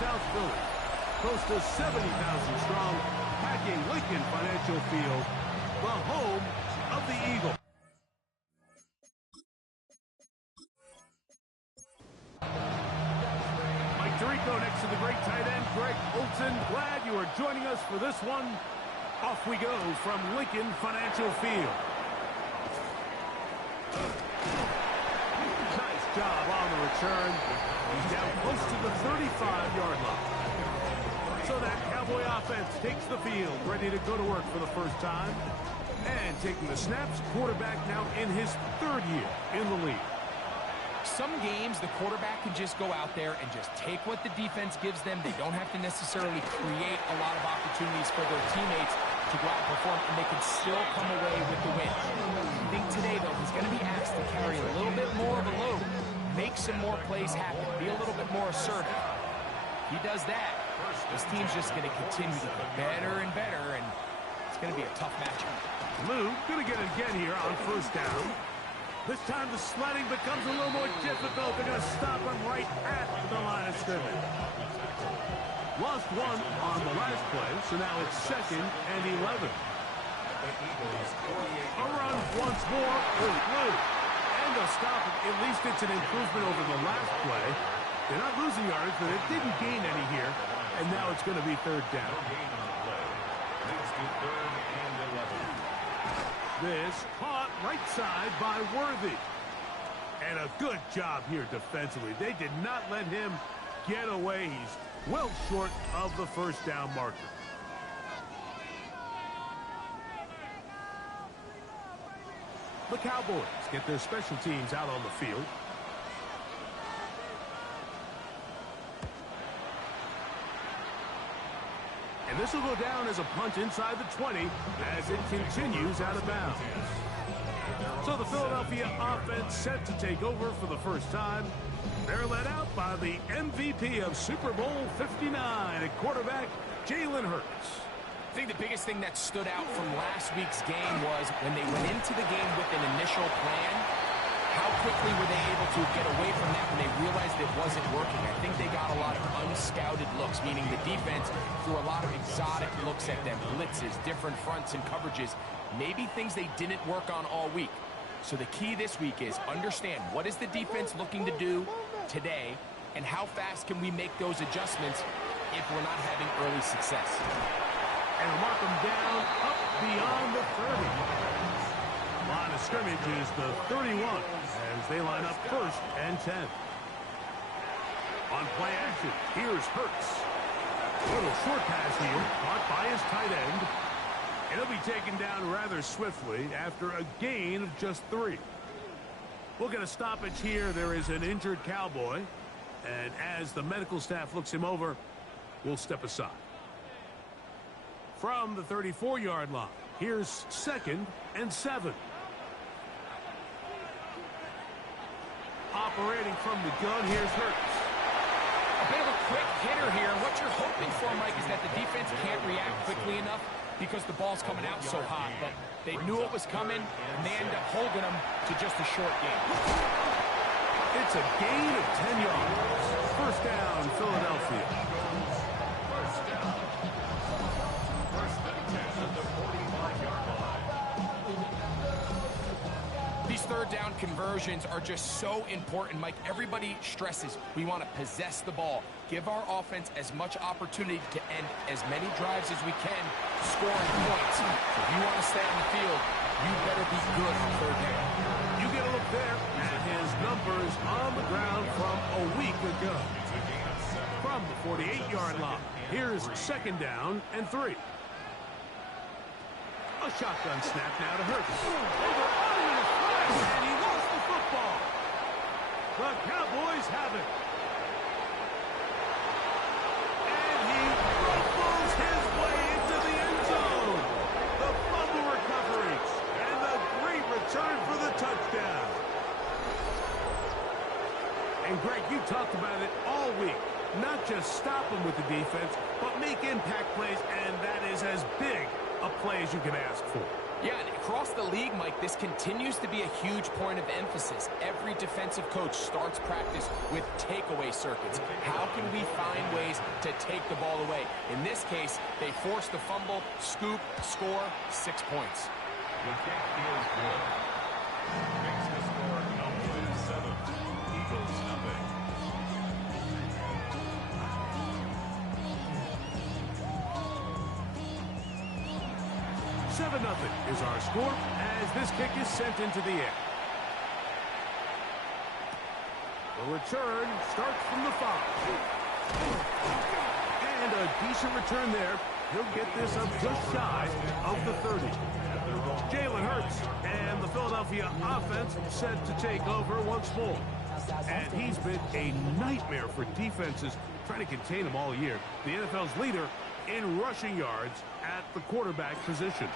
South Philly. Close to 70,000 strong, packing Lincoln Financial Field, the home of the Eagles. Mike Tirico next to the great tight end, Greg Olson. Glad you are joining us for this one. Off we go from Lincoln Financial Field. Nice job on the return. He's down close to the 35-yard line. So that Cowboy offense takes the field, ready to go to work for the first time. And taking the snaps, quarterback now in his third year in the league. Some games, the quarterback can just go out there and just take what the defense gives them. They don't have to necessarily create a lot of opportunities for their teammates to go out and perform, and they can still come away with the win. I think today, though, he's going to be asked to carry a little bit more of a load, make some more plays happen, be a little bit more assertive. He does that, this team's just going to continue to get better and better, and it's going to be a tough matchup. Lou going to get it again here on first down. This time the sledding becomes a little more difficult. They're going to stop him right at the line of scrimmage. Lost one on the last play, so now it's 2nd and 11. A run once more with Lou. And they'll stop it. At least it's an improvement over the last play. They're not losing yards, but it didn't gain any here. And now it's going to be 3rd down. This caught right side by Worthy. And a good job here defensively. They did not let him get away. He's well short of the first down marker. The Cowboys get their special teams out on the field. And this will go down as a punt inside the 20 as it continues out of bounds. So the Philadelphia offense set to take over for the first time. They're led out by the MVP of Super Bowl 59 at quarterback, Jalen Hurts. I think the biggest thing that stood out from last week's game was when they went into the game with an initial plan, how quickly were they able to get away from that when they realized it wasn't working? I think they got a lot of unscouted looks, meaning the defense threw a lot of exotic looks at them, blitzes, different fronts and coverages, maybe things they didn't work on all week. So the key this week is understand what is the defense looking to do today, and how fast can we make those adjustments if we're not having early success. And mark them down up beyond the 30. Line of scrimmage is the 31 as they line up 1st and 10. On play action, here's Hurts. A little short pass here, caught by his tight end. And he'll be taken down rather swiftly after a gain of just 3. We'll get a stoppage here. There is an injured Cowboy. And as the medical staff looks him over, we'll step aside. From the 34-yard line, here's 2nd and 7. Operating from the gun, here's Hurts. A bit of a quick hitter here. What you're hoping for, Mike, is that the defense can't react quickly enough because the ball's coming out so hot. But they knew it was coming, and they end up holding them to just a short gain. It's a gain of 10 yards. First down, Philadelphia. First down. First and 10 at the 45-yard line. These third down conversions are just so important, Mike. Everybody stresses we want to possess the ball, give our offense as much opportunity to end as many drives as we can, scoring points. If you want to stay on the field, you better be good on third down. You get a look there at his numbers on the ground from a week ago. From the 48-yard line, here's 2nd down and 3. A shotgun snap now to Hurts. And he lost the football. The Cowboys have it. And he rumbles his way into the end zone. The fumble recovery and the great return for the touchdown. And Greg, you talked about it all week. Not just stop him with the defense, but make impact plays, and that is as big a play as you can ask for. Yeah, and across the league, Mike, this continues to be a huge point of emphasis. Every defensive coach starts practice with takeaway circuits. How can we find ways to take the ball away. In this case, they force the fumble, scoop, score, 6 points. The kick is good. Makes the score Cowboys 7, Eagles nothing. Seven nothing is our score as this kick is sent into the air. The return starts from the 5. And a decent return there. He'll get this up just shy of the 30. Jalen Hurts and the Philadelphia offense set to take over once more. And he's been a nightmare for defenses trying to contain him all year. The NFL's leader in rushing yards at the quarterback position.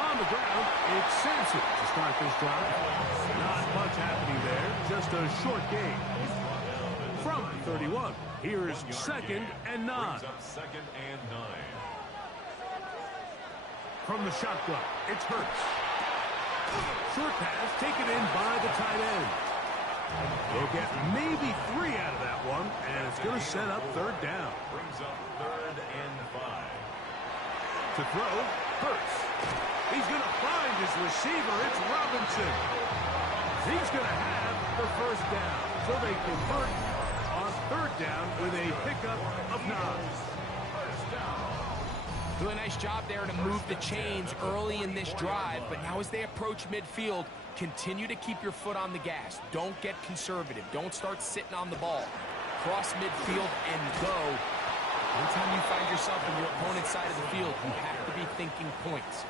On the ground, it's Sampson to start this drive. Not much happening there, just a short gain. From 31, here's 2nd and 9. Brings up 2nd and 9. From the shotgun, it's Hurts. Short pass taken in by the tight end. They'll get maybe 3 out of that one, and it's going to set up 3rd down. Brings up 3rd and 5. To throw, Hurts. He's going to find his receiver. It's Robinson. He's going to have the 1st down. So they convert on 3rd down with a pickup of 9. Doing a nice job there to move the chains early in this drive, but now as they approach midfield, continue to keep your foot on the gas. Don't get conservative. Don't start sitting on the ball. Cross midfield and go. Anytime you find yourself on your opponent's side of the field, you have to be thinking points.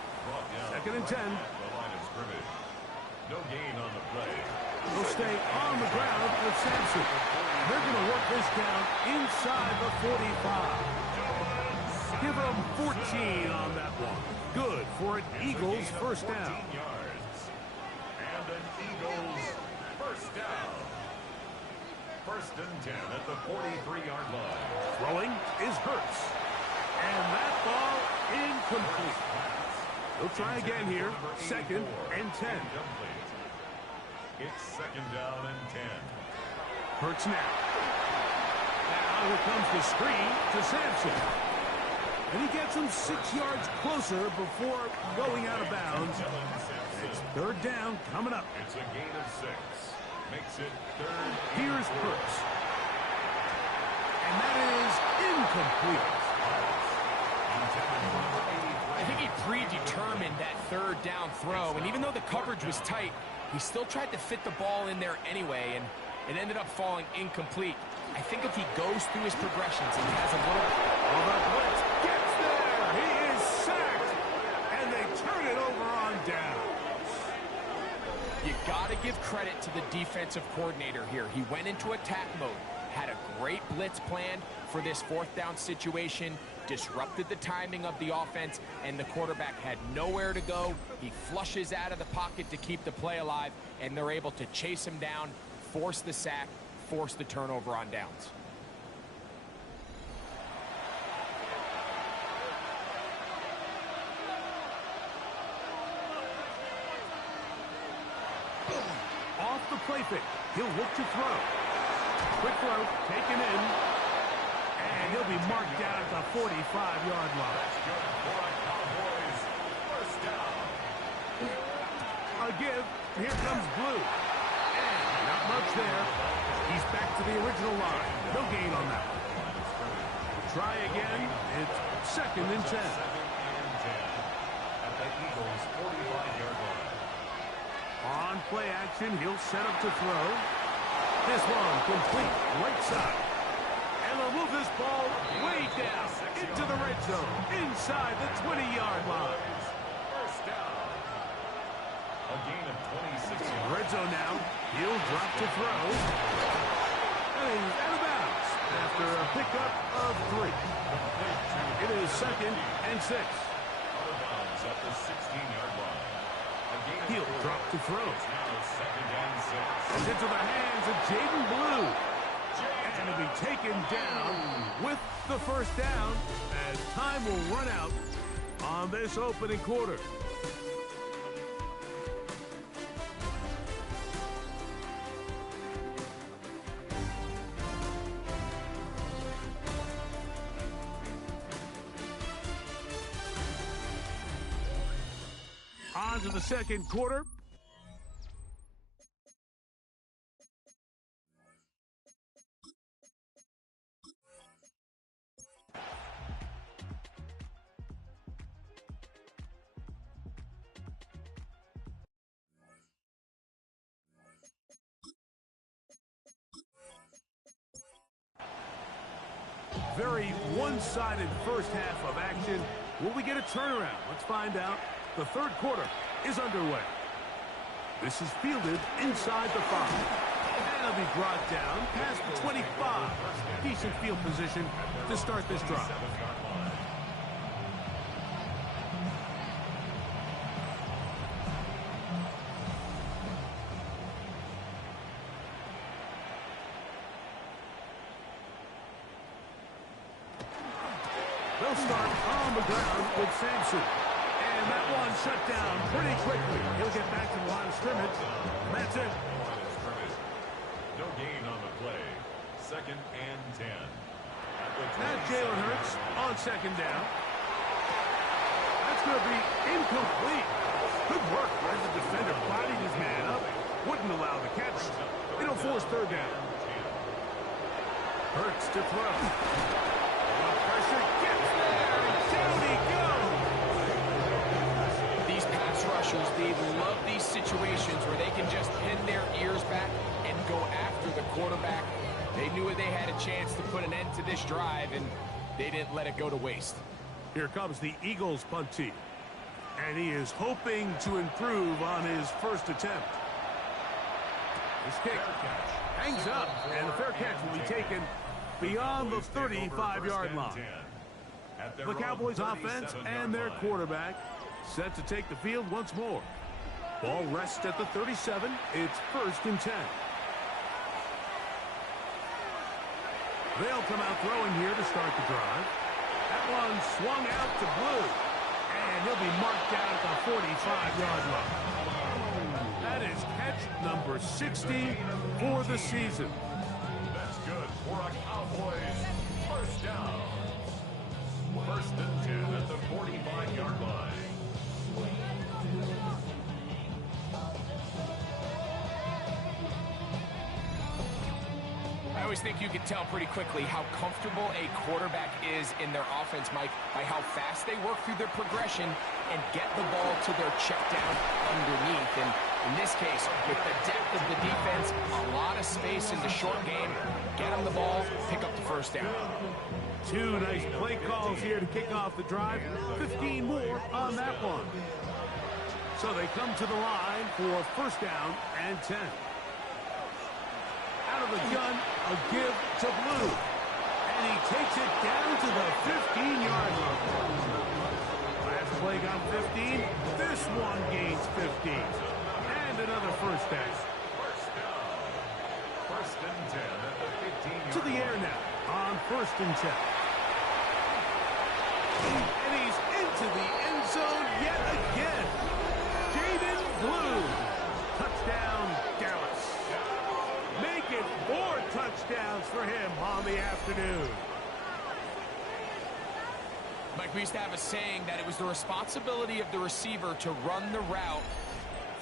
2nd and 10. The line of scrimmage. No gain on the play. They'll stay on the ground with Sampson. They're going to work this down inside the 45. Give them 14 on that one. Good for an Eagles 1st down. 14 yards. And an Eagles 1st down. 1st and 10 at the 43-yard line. Throwing is Hurts. And that ball incomplete. They'll try again here. 2nd and 10. It's 2nd down and 10. Hurts now. Now here comes the screen to Sampson. And he gets him 6 yards closer before going out of bounds. It's 3rd down coming up. It's a gain of 6. Makes it 3rd. Here's Hurts. And that is incomplete. I think he predetermined that 3rd down throw, and even though the coverage was tight, he still tried to fit the ball in there anyway, and it ended up falling incomplete. I think if he goes through his progressions and he has a little... Well, the blitz gets there. He is sacked. And they turn it over on down. You got to give credit to the defensive coordinator here. He went into attack mode, had a great blitz plan for this 4th down situation, disrupted the timing of the offense, and the quarterback had nowhere to go. He flushes out of the pocket to keep the play alive, and they're able to chase him down, force the sack, force the turnover on downs. Off the play fake. He'll look to throw. Quick throw, taken in. And he'll be marked down at the 45-yard line. Cowboys 1st down. A give. Here comes Blue. And not much there. He's back to the original line. No gain on that one. Try again. It's 2nd and 10. 2nd and 10 at the Eagles 45-yard line. On play action, he'll set up to throw. This one complete, right side. And they'll move this ball way down into the red zone, inside the 20-yard line. 1st down. A gain of 26 yards. Red zone now. He'll drop to throw. And he's out of bounds after a pickup of 3. It is 2nd and 6. Out of bounds at the 16-yard line. He'll drop to throw. Now 2nd and 6. And into the hands of Jaden Blue. And he'll be taken down with the 1st down as time will run out on this opening quarter. on to the second quarter. Very one-sided first half of action. Will we get a turnaround? Let's find out. The third quarter is underway. This is fielded inside the 5. And it'll be brought down past the 25. Decent field position to start this drive. They'll start on the ground with Sampson. And that one shut down pretty quickly. He'll get back to the line of scrimmage. And that's it. No gain on the play. Second and 10. Now Jalen Hurts on second down. That's going to be incomplete. Good work as the defender bodied his man up. Wouldn't allow the catch. It'll force third down. Hurts to throw. Pressure gets there, and down he goes. These pass rushers, they love these situations where they can just pin their ears back and go after the quarterback. They knew they had a chance to put an end to this drive, and they didn't let it go to waste. Here comes the Eagles punt team. And he is hoping to improve on his first attempt. This kick hangs up, and the fair catch will be taken beyond the 35-yard line. The Cowboys offense and their quarterback set to take the field once more. Ball rests at the 37. It's first and 10. They'll come out throwing here to start the drive. That one swung out to Blue. And he'll be marked down at the 45-yard line. That is catch number 60 for the season. That's good for a Cowboys first down. First and 10 at the 45-yard line. I always think you can tell pretty quickly how comfortable a quarterback is in their offense, Mike, by how fast they work through their progression and get the ball to their check down underneath. And in this case, with the depth of the defense, a lot of space in the short game, get them the ball, pick up the first down. Two nice play calls here to kick off the drive. 15 more on that one. So they come to the line for first down and 10. Out of the gun, a give to Blue. And he takes it down to the 15-yard line. Last play got 15. This one gains 15. And another first down. First and 10 at the 15-yard to the air now on first and 10. And he's into the end zone yet again. Jaden Blue. Touchdown, Dallas. Make it 4 touchdowns for him on the afternoon. Mike, we used to have a saying that it was the responsibility of the receiver to run the route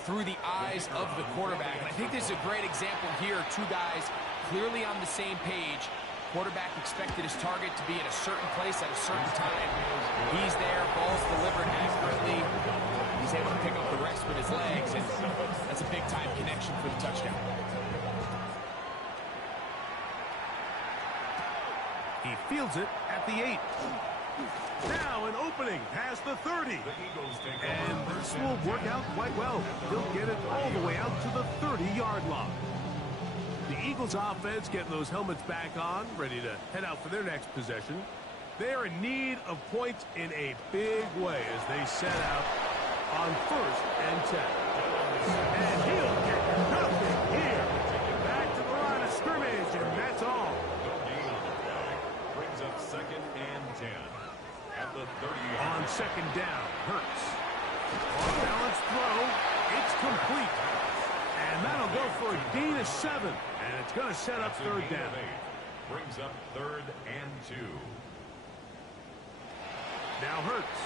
through the eyes of the quarterback. And I think this is a great example here. Two guys clearly on the same page. Quarterback expected his target to be in a certain place at a certain time. He's there, ball's delivered accurately. He's able to pick up the rest with his legs, and that's a big-time connection for the touchdown. He fields it at the 8. Now an opening past the 30. And this will work out quite well. He'll get it all the way out to the 30-yard line. The Eagles offense getting those helmets back on, ready to head out for their next possession. They're in need of points in a big way as they set out on first and 10. And he'll get nothing here. Back to the line of scrimmage, and that's all. Brings up second and 10 at the 30. On second down, Hurts. On balance throw, it's complete. And that'll go for a gain of 7. And it's going to set up third down. Brings up third and 2. Now Hurts.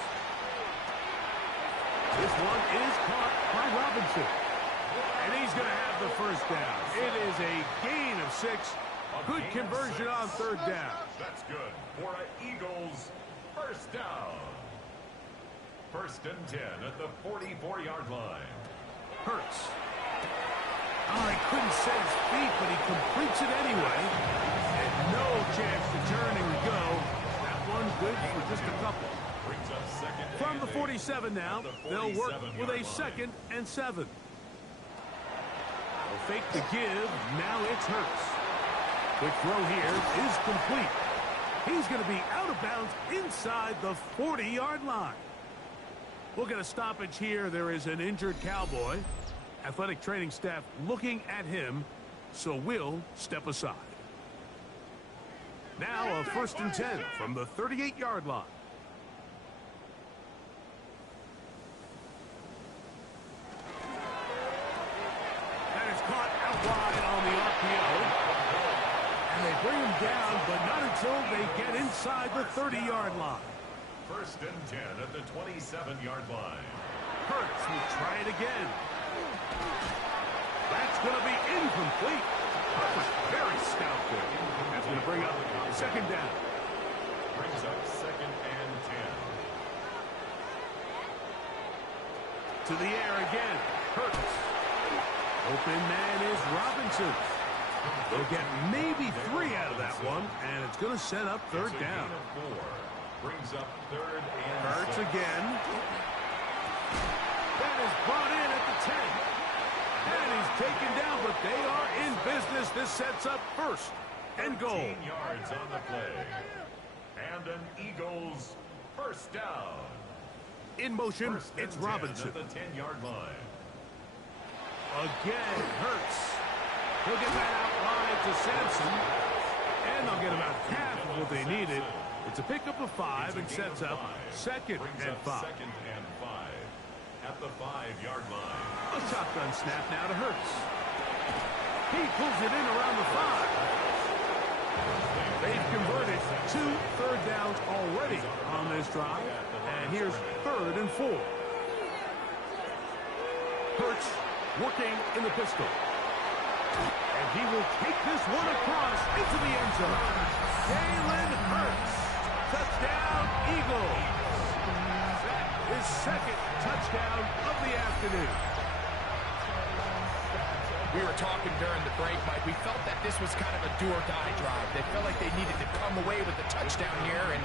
This one is caught by Robinson. And he's going to have the first down. It is a gain of 6. Good conversion on third down. That's good for an Eagles first down. First and 10 at the 44-yard line. Hurts. Oh, he couldn't set his feet, but he completes it anyway. And no chance to turn and go. That one good for just a couple. Brings up second. From the 47 now, they'll work with a 2nd and 7. They'll fake the give. Now it's Hurts. Quick throw here is complete. He's going to be out of bounds inside the 40-yard line. We'll get a stoppage here. There is an injured Cowboy. Athletic training staff looking at him, so we'll step aside. Now a 1st and 10 from the 38-yard line. And it's caught out wide on the RPO. And they bring him down, but not until they get inside the 30-yard line. 1st and 10 at the 27-yard line. Hurts will try it again. That's going to be incomplete. That was very stout there. That's going to bring up 2nd down. Brings up 2nd and 10. To the air again. Hurts. Open man is Robinson. They'll get maybe 3 out of that one, and it's going to set up 3rd down. Brings up 3rd and Hurts 6. again. That is brought in at the 10. And he's taken down, but they are in business. This sets up 1st and goal. 13 yards on the play. And an Eagles first down. In motion, 1st and it's 10 Robinson. at the 10-yard line. Again, Hurts. He'll get that out wide to Sampson. And they'll get about half of what they needed. It's a pickup of 5 and sets up 2nd and 5. 2nd and 5 at the 5-yard line. A shotgun snap now to Hurts. He pulls it in around the 5. They've converted 2 third downs already on this drive. And here's 3rd and 4. Hurts working in the pistol. And he will take this one across into the end zone. Jalen Hurts. Touchdown, Eagles. That is 2nd touchdown of the afternoon. We were talking during the break, Mike. We felt that this was kind of a do-or-die drive. They felt like they needed to come away with the touchdown here, and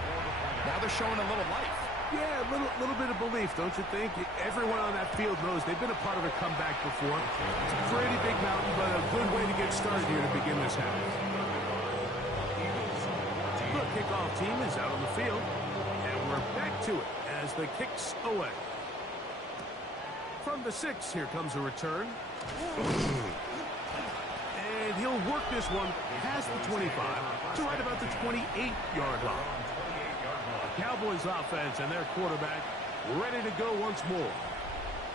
now they're showing a little life. Yeah, a little bit of belief, don't you think? Everyone on that field knows they've been a part of a comeback before. It's a pretty big mountain, but a good way to get started here to begin this half. The kickoff team is out on the field, and we're back to it as the kick's away. From the 6, here comes a return. And he'll work this one past the 25 to right about the 28-yard line. The Cowboys offense and their quarterback ready to go once more.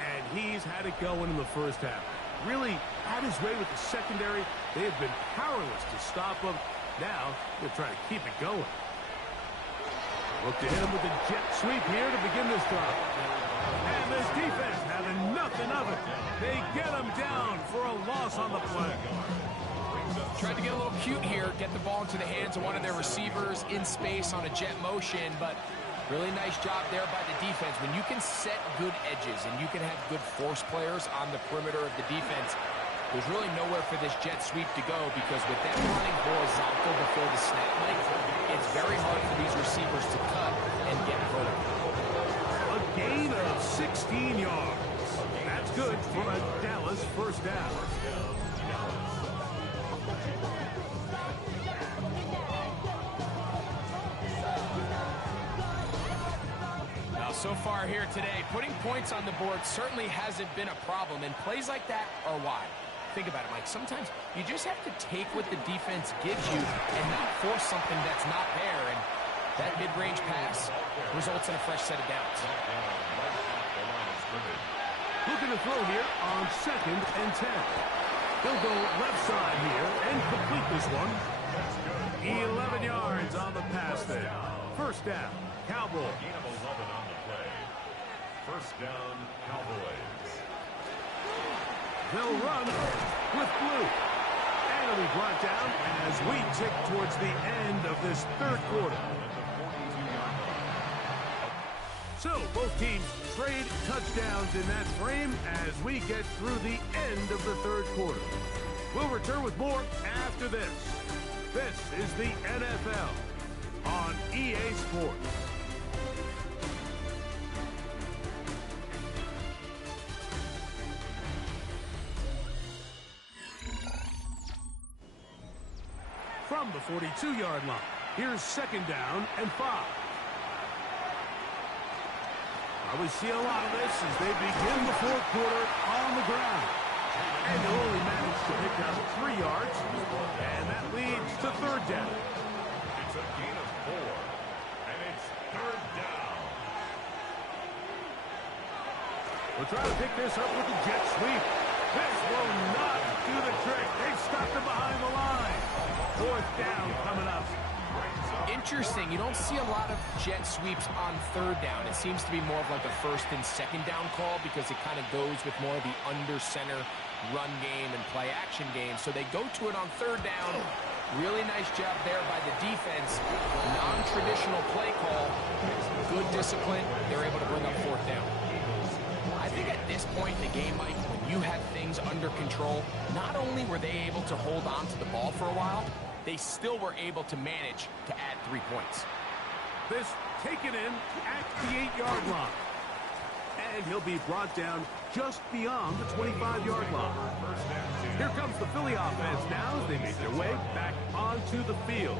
And he's had it going in the first half. Really had his way with the secondary. They have been powerless to stop him. Now they're trying to keep it going. Look to hit him with a jet sweep here to begin this drive. And this defense having nothing of it. They get him down for a loss on the play. Tried to get a little cute here, get the ball into the hands of one of their receivers in space on a jet motion, but really nice job there by the defense. When you can set good edges and you can have good force players on the perimeter of the defense, there's really nowhere for this jet sweep to go, because with them running horizontal before the snap, Mike, it's very hard for these receivers to cut and get vertical. A gain of 16 yards. That's good for a Dallas first down. So far here today, putting points on the board certainly hasn't been a problem, and plays like that are why. Think about it, Mike. Sometimes you just have to take what the defense gives you and not force something that's not there, and that mid-range pass results in a fresh set of downs. Looking to throw here on 2nd and 10. He'll go left side here and complete this one. 11 yards on the pass there. First down, Cowboys. First down, Cowboys. They'll run with blue. And it'll be brought down as we tick towards the end of this third quarter. So both teams trade touchdowns in that frame as we get through the end of the third quarter. We'll return with more after this. This is the NFL on EA Sports. From the 42-yard line, here's second down and 5. We see a lot of this as they begin the fourth quarter on the ground. And they'll only manage to pick up 3 yards, and that leads to third down. It's a gain of 4, and it's third down. We'll try to pick this up with the jet sweep. This will not do the trick. They've stopped him behind the line. Fourth down coming up. Interesting. You don't see a lot of jet sweeps on third down. It seems to be more of like a first and second down call because it kind of goes with more of the under center run game and play action game. So they go to it on third down. Really nice job there by the defense. Non-traditional play call. Good discipline. They're able to bring up fourth down. I think at this point in the game, Mike, when you have things under control, not only were they able to hold on to the ball for a while, they still were able to manage to add 3 points. This taken in at the 8-yard line. And he'll be brought down just beyond the 25-yard line. Here comes the Philly offense now as they make their way back onto the field.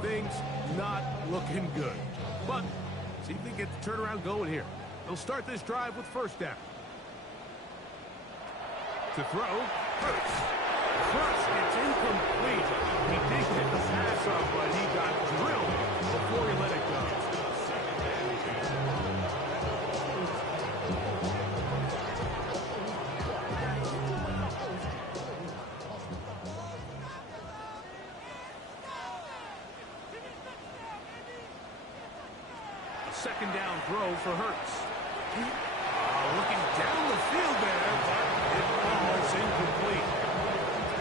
Things not looking good. But see if they get the turnaround going here. They'll start this drive with first down. To throw, Hurts. First, it's incomplete. He did get the pass up, but he got drilled before he let it go. A second down throw for Hurts. Looking down the field there, but it falls incomplete.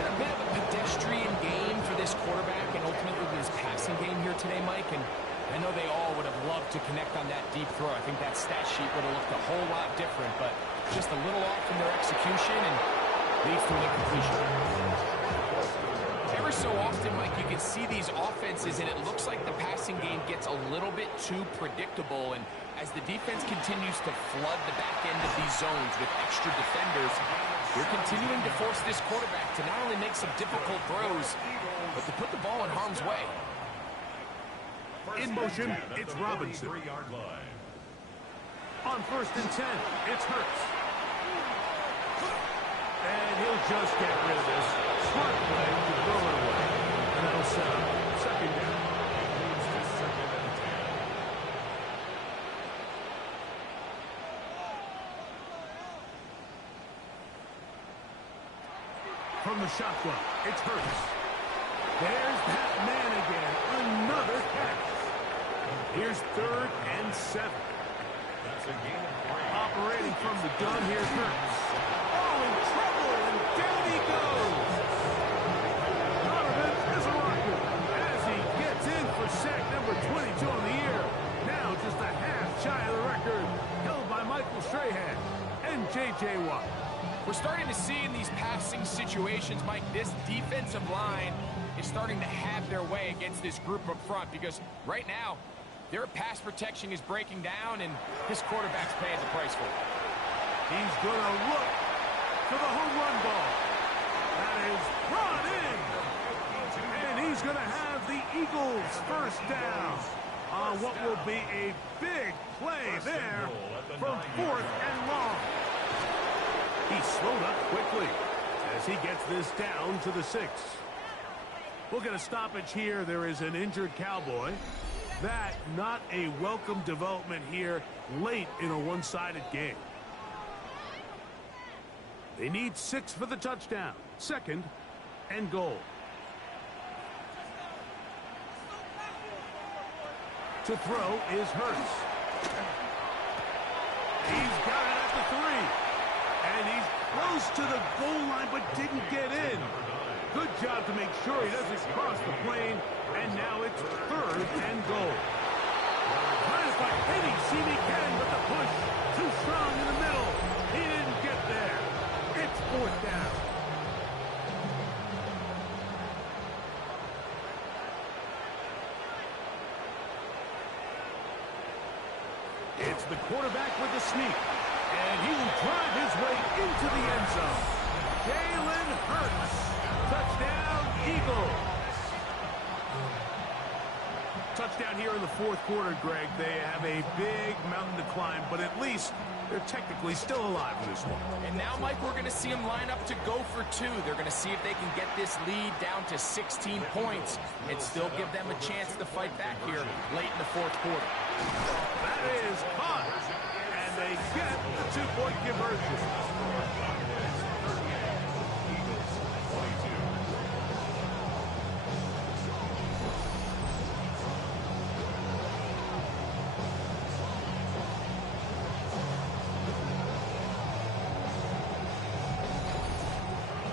A bit of a pedestrian game for this quarterback and ultimately his passing game here today, Mike. And I know they all would have loved to connect on that deep throw. I think that stat sheet would have looked a whole lot different, but just a little off in their execution and leads to an incompletion. Ever so often, Mike, you can see these offenses, and it looks like the passing game gets a little bit too predictable. And as the defense continues to flood the back end of these zones with extra defenders, you're continuing to force this quarterback to not only make some difficult throws, but to put the ball in harm's way. In motion, it's Robinson. On first and 10, it's Hurts. And he'll just get rid of this. Smart play to throw it away. And that'll set up second down. From the shotgun, it's Hurts. There's that man again. Another catch. Here's third and 7. That's a gain of 3. Operating from the gun, here's Hurts. Oh, in trouble, and down he goes. Donovan is a rocket as he gets in for sack number 22 on the year. Now just a half shy of the record held by Michael Strahan and J.J. Watt. We're starting to see in these passing situations, Mike, this defensive line is starting to have their way against this group up front because right now, their pass protection is breaking down, and this quarterback's paying the price for it. He's going to look for the home run ball. That is brought in. And he's going to have the Eagles first down on what will be a big play there from 4th and long. He slowed up quickly as he gets this down to the 6. We'll get a stoppage here. There is an injured Cowboy. That not a welcome development here late in a one-sided game. They need 6 for the touchdown. Second and goal. To throw is Hurts. He's got it at the 3. And he's close to the goal line, but didn't get in. Good job to make sure he doesn't cross the plane. And now it's 3rd and goal. Tries by hitting Seamy can, but the push too strong in the middle. He didn't get there. It's 4th down. It's the quarterback with the sneak. And he will drive his way into the end zone. Jalen Hurts. Touchdown, Eagles. Touchdown here in the 4th quarter, Greg. They have a big mountain to climb, but at least they're technically still alive in this one. And now, Mike, we're going to see them line up to go for 2. They're going to see if they can get this lead down to 16 points and still give them a chance to fight back here late in the 4th quarter. That is caught, and they get the 2-point conversion.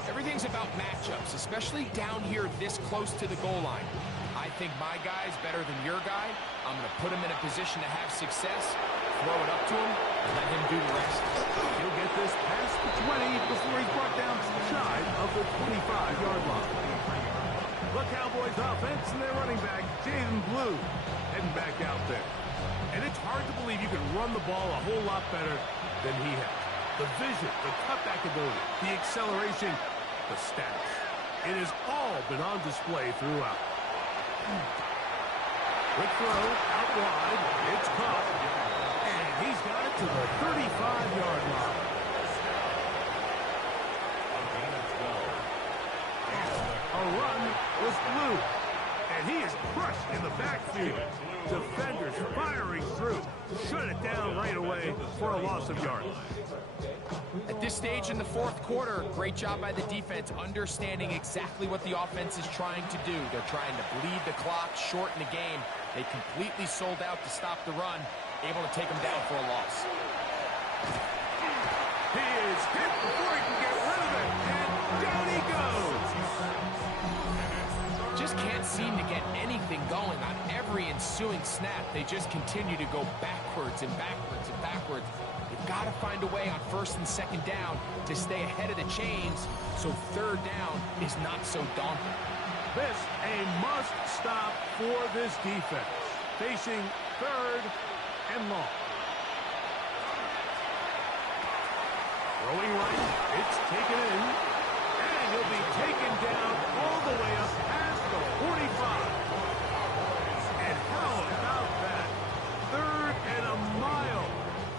Everything's about matchups, especially down here this close to the goal line. I think my guy's better than your guy. I'm going to put him in a position to have success, throw it up to him, and let him do the rest. He'll get this past the 20 before he's brought down shy of the 25-yard line. The Cowboys offense and their running back, Jaden Blue, heading back out there. And it's hard to believe you can run the ball a whole lot better than he has. The vision, the cutback ability, the acceleration, the stats. It has all been on display throughout. Quick throw, out wide, it's caught, and he's got it to the 35-yard line. A run with Blue, and he is crushed in the backfield. Defenders firing through. Shut it down right away for a loss of yards. At this stage in the 4th quarter, great job by the defense understanding exactly what the offense is trying to do. They're trying to bleed the clock, shorten the game. They completely sold out to stop the run, able to take them down for a loss. He is hit before he can get rid of it, and down he goes. Just can't seem to get anything going on every ensuing snap. They just continue to go backwards and backwards and backwards. They've got to find a way on 1st and 2nd down to stay ahead of the chains so 3rd down is not so daunting. This a must-stop for this defense. Facing 3rd and long. Throwing right, it's taken in, and he'll be taken down all the way up past the 45. And how about that? 3rd and a mile.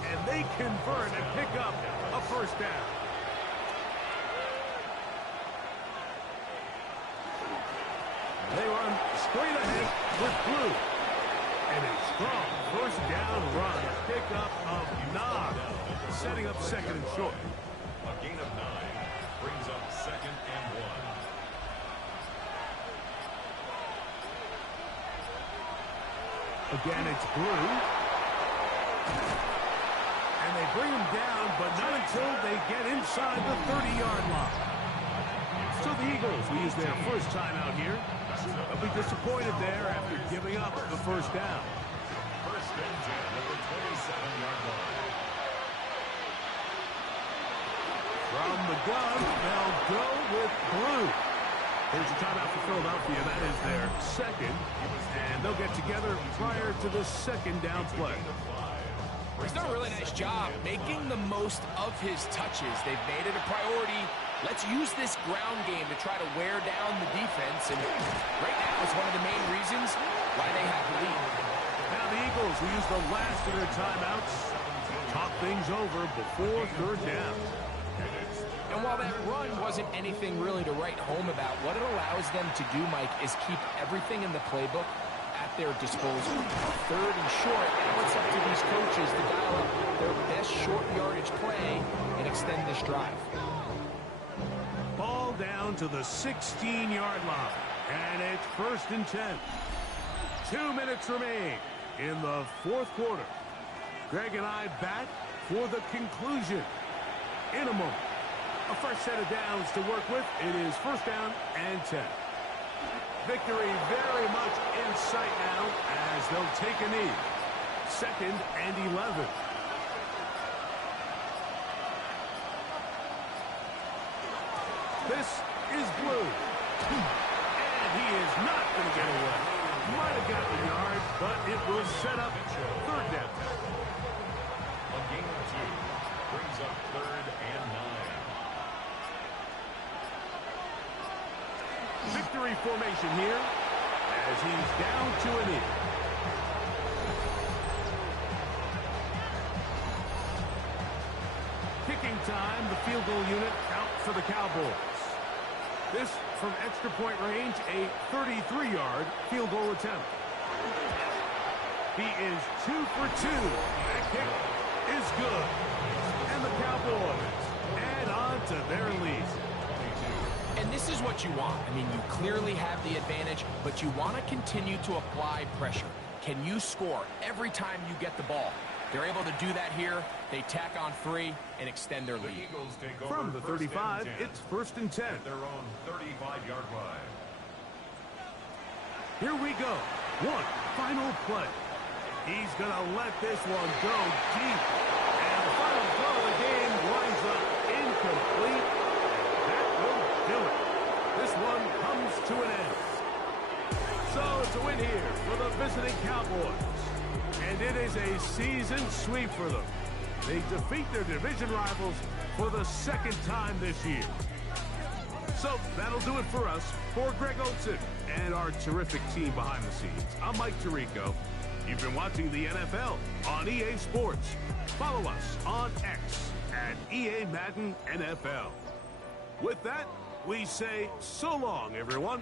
And they convert and pick up a 1st down. They run straight ahead with Blue. And a strong 1st down run. Pick up of 9. Setting up 2nd and short. A gain of 9 brings up 2nd and 1. Again, it's Blue. And they bring him down, but not until they get inside the 30-yard line. So the Eagles will use their 1st time out here. They'll be disappointed there after giving up the 1st down. 1st and 10 at the 27-yard line. From the gun, they'll go with Blue. Here's a timeout for Philadelphia. That is their 2nd. And they'll get together prior to the 2nd down play. He's done a really nice job making the most of his touches. They've made it a priority. Let's use this ground game to try to wear down the defense. And right now it's one of the main reasons why they have the lead. Now the Eagles will use the last of their timeouts. Talk things over before 3rd down. And while that run wasn't anything really to write home about, what it allows them to do, Mike, is keep everything in the playbook at their disposal. 3rd and short, now it's up to these coaches to dial up their best short yardage play and extend this drive. Ball down to the 16-yard line, and it's 1st and 10. 2 minutes remain in the 4th quarter. Greg and I back for the conclusion. In a moment, a fresh set of downs to work with. It is first down and 10. Victory very much in sight now as they'll take a knee. Second and 11. This is blue. And he is not going to get away. Might have got the yard, but it will set up third down. A gain of 2 brings up third and 9. Victory formation here as he's down to a knee. Kicking time, the field goal unit out for the Cowboys. This from extra point range, a 33-yard field goal attempt. He is 2 for 2. That kick is good. And the Cowboys add on to their lead. And this is what you want. I mean, you clearly have the advantage, but you want to continue to apply pressure. Can you score every time you get the ball? They're able to do that here. They tack on 3 and extend their lead. The Eagles take over From the 35, it's first and 10. at their own 35-yard line. Here we go. One final play. He's going to let this one go deep. And the final throw of the game winds up incomplete. That will do it. This one comes to an end. So it's a win here for the visiting Cowboys. And it is a season sweep for them. They defeat their division rivals for the second time this year. So that'll do it for us. For Greg Olsen and our terrific team behind the scenes, I'm Mike Tirico. You've been watching the NFL on EA Sports. Follow us on X at EA Madden NFL. With that, we say so long, everyone.